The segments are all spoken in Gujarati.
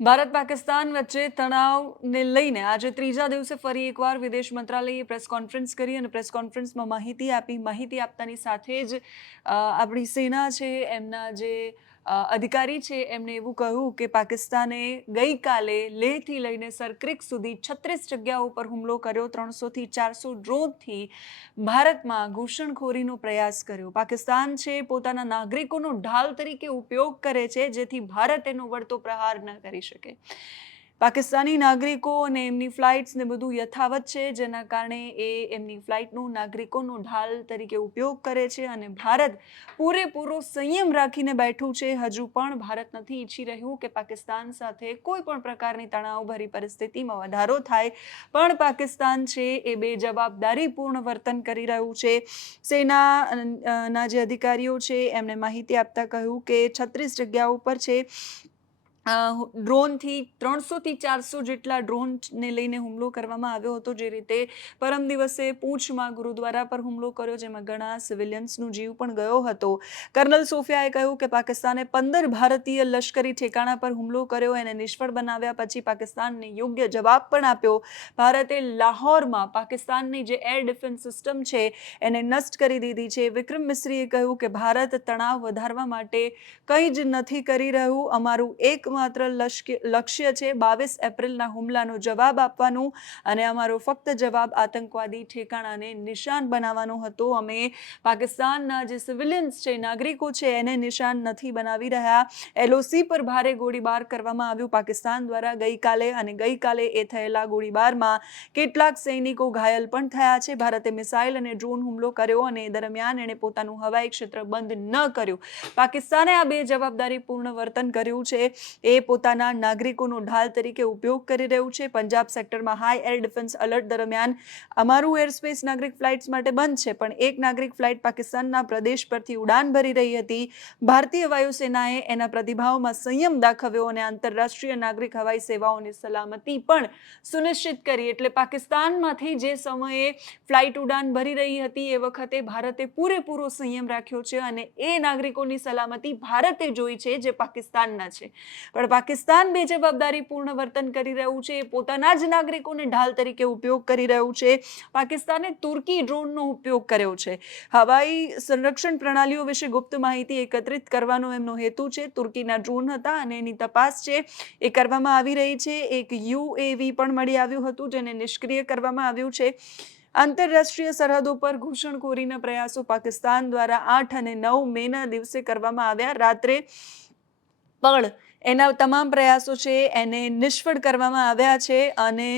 ભારત પાકિસ્તાન વચ્ચે તણાવને લઈને આજે ત્રીજા દિવસે ફરી એકવાર વિદેશ મંત્રાલયે પ્રેસ કોન્ફરન્સ કરી અને પ્રેસ કોન્ફરન્સમાં માહિતી આપી. માહિતી આપતાની સાથે જ આપણી સેના છે, એમના જે અધિકારી છે એમણે એવું કહ્યું કે પાકિસ્તાને ગઈકાલે લેહથી લઈને સરક્રિક સુધી છત્રીસ જગ્યાઓ પર હુમલો કર્યો, ત્રણસોથી ચારસો ડ્રોનથી ભારતમાં ઘૂસણખોરીનો પ્રયાસ કર્યો. પાકિસ્તાન છે પોતાના નાગરિકોનો ઢાલ તરીકે ઉપયોગ કરે છે જેથી ભારત એનો વળતો પ્રહાર ન કરી શકે. પાકિસ્તાની નાગરિકો અને એમની ફ્લાઇટ્સ ને બધું યથાવત છે, જેના કારણે એ એમની ફ્લાઇટનું નાગરિકોનો ઢાલ તરીકે ઉપયોગ કરે છે અને ભારત પૂરેપૂરો સંયમ રાખીને બેઠું છે. હજુ પણ ભારત નથી ઈચ્છી રહ્યું કે પાકિસ્તાન સાથે કોઈ પણ પ્રકારની તણાવભરી પરિસ્થિતિમાં વધારો થાય, પણ પાકિસ્તાન છે એ બે જવાબદારીપૂર્ણ વર્તન કરી રહ્યું છે. સેના ના જે અધિકારીઓ છે એમણે માહિતી આપતા કહ્યું કે છત્રીસ જગ્યાઓ પર છે ડ્રોનથી ત્રણસોથી ચારસો જેટલા ડ્રોનને લઈને હુમલો કરવામાં આવ્યો હતો જે રીતે પરમ દિવસે પૂંછમાં ગુરુદ્વારા પર હુમલો કર્યો, જેમાં ઘણા સિવિલિયન્સનું જીવ પણ ગયો હતો. કર્નલ સોફિયાએ કહ્યું કે પાકિસ્તાને પંદર ભારતીય લશ્કરી ઠેકાણા પર હુમલો કર્યો, એને નિષ્ફળ બનાવ્યા પછી પાકિસ્તાનને યોગ્ય જવાબ પણ આપ્યો. ભારતે લાહોરમાં પાકિસ્તાનની જે એર ડિફેન્સ સિસ્ટમ છે, એને નષ્ટ કરી દીધી છે. વિક્રમ મિશ્રીએ કહ્યું કે ભારત તણાવ વધારવા માટે કંઈ જ નથી કરી રહ્યું. અમારું એકમાત્ર લક્ષ્ય છે બાવીસ એપ્રિલના હુમલાનો જવાબ આપવાનું અને અમારો ફક્ત જવાબ આતંકવાદી ઠેકાણાને નિશાન બનાવવાનો હતો. અમે પાકિસ્તાનના જે સિવિલિયન્સ છે, નાગરિકો છે, એને નિશાન નથી બનાવી રહ્યા. એલઓસી પર ભારે ગોળીબાર કરવામાં આવ્યું. પાકિસ્તાન દ્વારા ગઈકાલે અને ગઈકાલે એ થયેલા ગોળીબારમાં કેટલાક સૈનિકો ઘાયલ પણ થયા છે. ભારતે મિસાઇલ અને ડ્રોન હુમલો કર્યો અને દરમિયાન એણે પોતાનું હવાઈ ક્ષેત્ર બંધ ન કર્યું. પાકિસ્તાને આ બે જવાબદારીપૂર્ણ વર્તન કર્યું છે. એ પોતાના નાગરિકોનો ઢાલ તરીકે ઉપયોગ કરી રહ્યું છે. પંજાબ સેક્ટરમાં હાઈ એર ડિફેન્સ અલર્ટ દરમિયાન અમારું એરસ્પેસ નાગરિક ફ્લાઇટ્સ માટે બંધ છે, પણ એક નાગરિક ફ્લાઇટ પાકિસ્તાનના પ્રદેશ પરથી ઉડાન ભરી રહી હતી. ભારતીય વાયુસેનાએ એના પ્રતિભાવમાં સંયમ દાખવ્યો અને આંતરરાષ્ટ્રીય નાગરિક હવાઈ સેવાઓની સલામતી પણ સુનિશ્ચિત કરી. એટલે પાકિસ્તાનમાંથી જે સમયે ફ્લાઇટ ઉડાન ભરી રહી હતી, એ વખતે ભારતે પૂરેપૂરો સંયમ રાખ્યો છે અને એ નાગરિકોની સલામતી ભારતે જોઈ છે, જે પાકિસ્તાનના છે. પણ પાકિસ્તાન બેજવાબદારીપૂર્ણ વર્તન કરી રહ્યું છે એ પોતાના જ નાગરિકોને ઢાલ તરીકે ઉપયોગ કરી રહ્યું છે, પાકિસ્તાને તુર્કી ડ્રોનનો ઉપયોગ કર્યો છે. હવાઈ સંરક્ષણ પ્રણાલીઓ વિશે ગુપ્ત માહિતી એકત્રિત કરવાનો એમનો હેતુ છે. તુર્કીના ડ્રોન હતા અને એની તપાસ છે, એ કરવામાં આવી રહી છે. એક યુએવી પણ મળી આવ્યું હતું, જેને નિષ્ક્રિય કરવામાં આવ્યું છે. આંતરરાષ્ટ્રીય સરહદો પર ઘૂસણખોરીના પ્રયાસો પાકિસ્તાન દ્વારા આઠ અને નવ મેના દિવસે કરવામાં આવ્યા. રાત્રે પણ એના તમામ પ્રયાસો છે એને નિષ્ફળ કરવામાં આવ્યા છે અને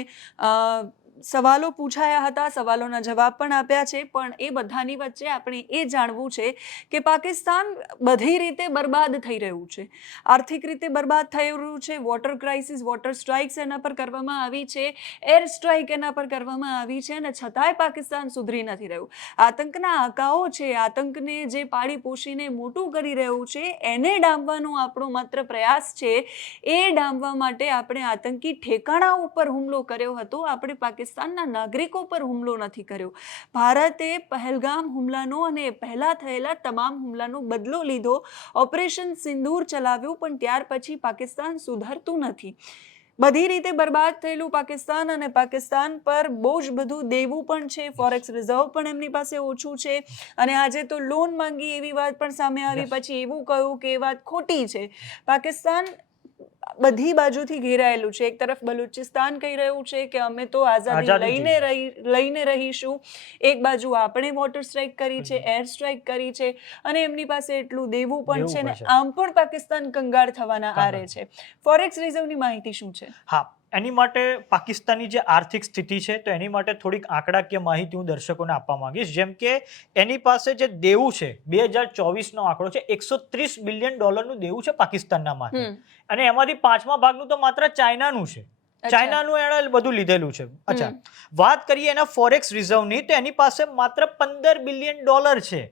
સવાલો પૂછાયા હતા, સવાલોના જવાબ પણ આપ્યા છે, પણ એ બધાની વચ્ચે આપણે એ જાણવું છે કે પાકિસ્તાન બધી રીતે બરબાદ થઈ રહ્યું છે. આર્થિક રીતે બરબાદ થઈ રહ્યું છે વોટર ક્રાઇસિસ વોટર સ્ટ્રાઇક્સ એના પર કરવામાં આવી છે એર સ્ટ્રાઇક એના પર કરવામાં આવી છે અને છતાંય પાકિસ્તાન સુધરી નથી રહ્યું. આતંકના આકાઓ છે, આતંકને જે પાળી પોષીને મોટું કરી રહ્યું છે, એને ડામવાનો આપણો માત્ર પ્રયાસ છે, એ ડામવા માટે આપણે આતંકી ઠેકાણા ઉપર હુમલો કર્યો હતો. આપણે પાકિસ્તાનના નાગરિકો પર હુમલો નથી કર્યો. ભારતે પહેલગામ હુમલાનો અને પહેલા થયેલા તમામ હુમલાનો બદલો લીધો. ઓપરેશન સિંદૂર ચલાવ્યું પણ ત્યાર પછી પાકિસ્તાન સુધરતું નથી. બધી રીતે બરબાદ થયેલું પાકિસ્તાન અને પાકિસ્તાન પર બહુ જ બધું દેવું પણ છે. ફોરેક્સ રિઝર્વ પણ એમની પાસે ઓછું છે. અને આજે તો લોન માંગી એવી વાત પણ સામે આવી. પછી એવું કહ્યું કે એ વાત ખોટી છે. પાકિસ્તાન બધી બાજુથી ઘેરાયેલું છે. એક તરફ બલુચિસ્તાન કહી રહ્યું છે કે અમે તો આઝાદી લઈને રહી લઈને રહીશું. એક બાજુ આપણે વોટર સ્ટ્રાઇક કરી છે એર સ્ટ્રાઇક કરી છે અને એમની પાસે એટલું દેવું પણ છે ને આમ પણ પાકિસ્તાન કંગાળ થવાના આરે છે. ફોરેક્સ રિઝર્વની માહિતી શું છે? હા એની માટે પાકિસ્તાનની જે આર્થિક સ્થિતિ છે તો એની માટે થોડીક આંકડાકીય માહિતી હું દર્શકોને આપવા માંગીશ. જેમ કે એની પાસે જે દેવું છે બે હજાર ચોવીસનો આંકડો છે એકસો ત્રીસ બિલિયન ડોલરનું દેવું છે પાકિસ્તાનના માટે અને એમાંથી પાંચમા ભાગનું તો માત્ર ચાઇનાનું છે. ચાઇનાનું એણે બધું લીધેલું છે. અચ્છા. વાત કરીએ એના ફોરેક્સ રિઝર્વની તો એની પાસે માત્ર પંદર બિલિયન ડોલર છે.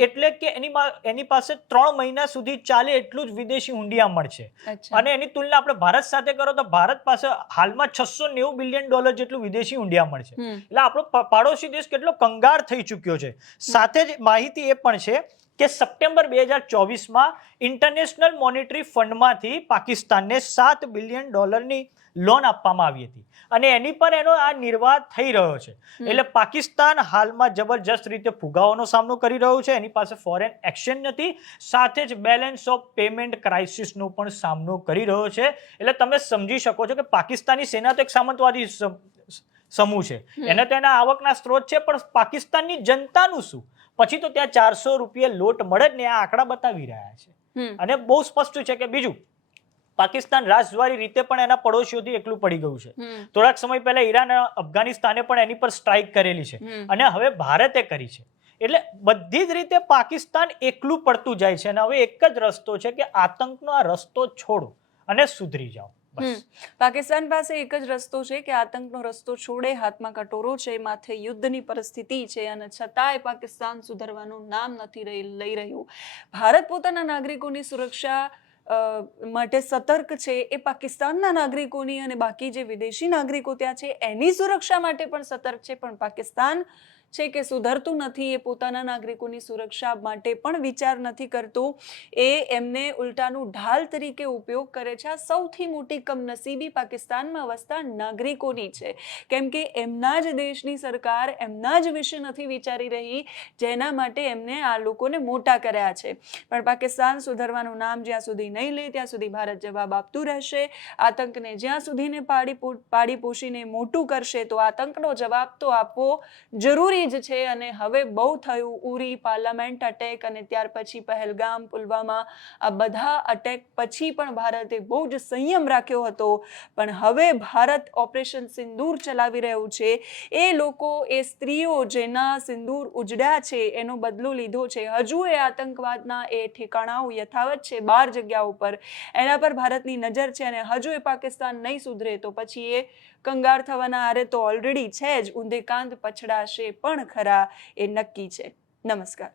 એટલે કે એની એની પાસે ત્રણ મહિના સુધી ચાલે એટલું જ વિદેશી હુંડિયામણ છે અને એની તુલના આપણે ભારત સાથે કરો તો ભારત પાસે હાલમાં છસો નેવું બિલિયન ડોલર જેટલું વિદેશી હુંડિયામણ છે એટલે આપણો પાડોશી દેશ કેટલો કંગાળ થઈ ચૂક્યો છે. સાથે જ માહિતી એ પણ છે કે સપ્ટેમ્બર બે હજાર ચોવીસમાં ઇન્ટરનેશનલ મોનિટરી ફંડમાંથી પાકિસ્તાનને સાત બિલિયન ડોલરની લોન આપવામાં આવી હતી. અને એની પર એનો આ નિર્વાહ થઈ રહ્યો છે. એટલે પાકિસ્તાન હાલમાં જબરજસ્ત રીતે ફુગાવાનો સામનો કરી રહ્યું છે. એની પાસે ફોરેન એક્સચેન્જ નથી. સાથે જ બેલેન્સ ઓફ પેમેન્ટ ક્રાઇસિસનો પણ સામનો કરી રહ્યો છે. એટલે તમે સમજી શકો છો કે પાકિસ્તાની સેના તો એક સામંતવાદી સમૂહ છે. એને તો એના આવકના સ્ત્રોત છે પણ પાકિસ્તાનની જનતાનું શું? પછી તો ત્યાં ચારસો રૂપિયા લોટ મળે જ ને આ આંકડા બતાવી રહ્યા છે. અને બહુ સ્પષ્ટ છે કે બીજું પાકિસ્તાન રાજદ્વારી રીતે પણ એના પડોશીઓથી એકલું પડી ગયું છે. થોડાક સમય પહેલા ઈરાન અફઘાનિસ્તાને પણ એની પર સ્ટ્રાઇક કરેલી છે. અને હવે ભારતે કરી છે. એટલે બધી જ રીતે પાકિસ્તાન એકલું પડતું જાય છે અને હવે એક જ રસ્તો છે કે આતંકનો આ રસ્તો છોડો અને સુધરી જાઓ. પાકિસ્તાન પાસે એક જ રસ્તો છે કે આતંકનો રસ્તો છોડે હાથમાં કટોરો છે માથે યુદ્ધની પરિસ્થિતિ છે અને છતાંય પાકિસ્તાન સુધરવાનું નામ નથી લઈ રહ્યું. ભારત પોતાના નાગરિકોની સુરક્ષા માટે સતર્ક છે એ પાકિસ્તાનના નાગરિકોની અને બાકી જે વિદેશી નાગરિકો ત્યાં છે એની સુરક્ષા માટે પણ સતર્ક છે, પણ પાકિસ્તાન છે કે સુધરતું નથી એ પોતાના નાગરિકોની સુરક્ષા માટે પણ વિચાર નથી કરતું. એ એમને ઉલટાનું ઢાલ તરીકે ઉપયોગ કરે છે. આ સૌથી મોટી કમનસીબી પાકિસ્તાનમાં વસતા નાગરિકોની છે. કેમ કે એમના જ દેશની સરકાર એમના જ વિશે નથી વિચારી રહી, જેના માટે એમને આ લોકોને મોટા કર્યા છે. પણ પાકિસ્તાન સુધરવાનું નામ જ્યાં સુધી નહીં લે, ત્યાં સુધી ભારત જવાબ આપતું રહેશે. આતંકને જ્યાં સુધીને પાડી પાડી પોષીને મોટું કરશે, તો આતંકનો જવાબ તો આપવો જરૂરી જ છે અને હવે બહુ થયું ઉરી, પાર્લામેન્ટ અટેક અને ત્યાર પછી પહેલગામ, પુલવામા, આ બધા અટેક પછી પણ ભારતે બહુ જ સંયમ રાખ્યો હતો. પણ હવે ભારત ઓપરેશન સિંદૂર ચલાવી રહ્યું છે. એ લોકો, એ સ્ત્રીઓ જેના સિંદૂર ઉજડ્યા છે, એનો બદલો લીધો છે. હજુ એ આતંકવાદના એ ઠેકાણાઓ યથાવત છે, બાર જગ્યાઓ ઉપર એના પર ભારતની નજર છે અને હજુ એ પાકિસ્તાન નહીં સુધરે તો પછી એ કંગાળ થવાના આરે તો ઓલરેડી છે જ. ઉંદેકાંત પછડાશે પણ ખરા એ નક્કી છે. નમસ્કાર.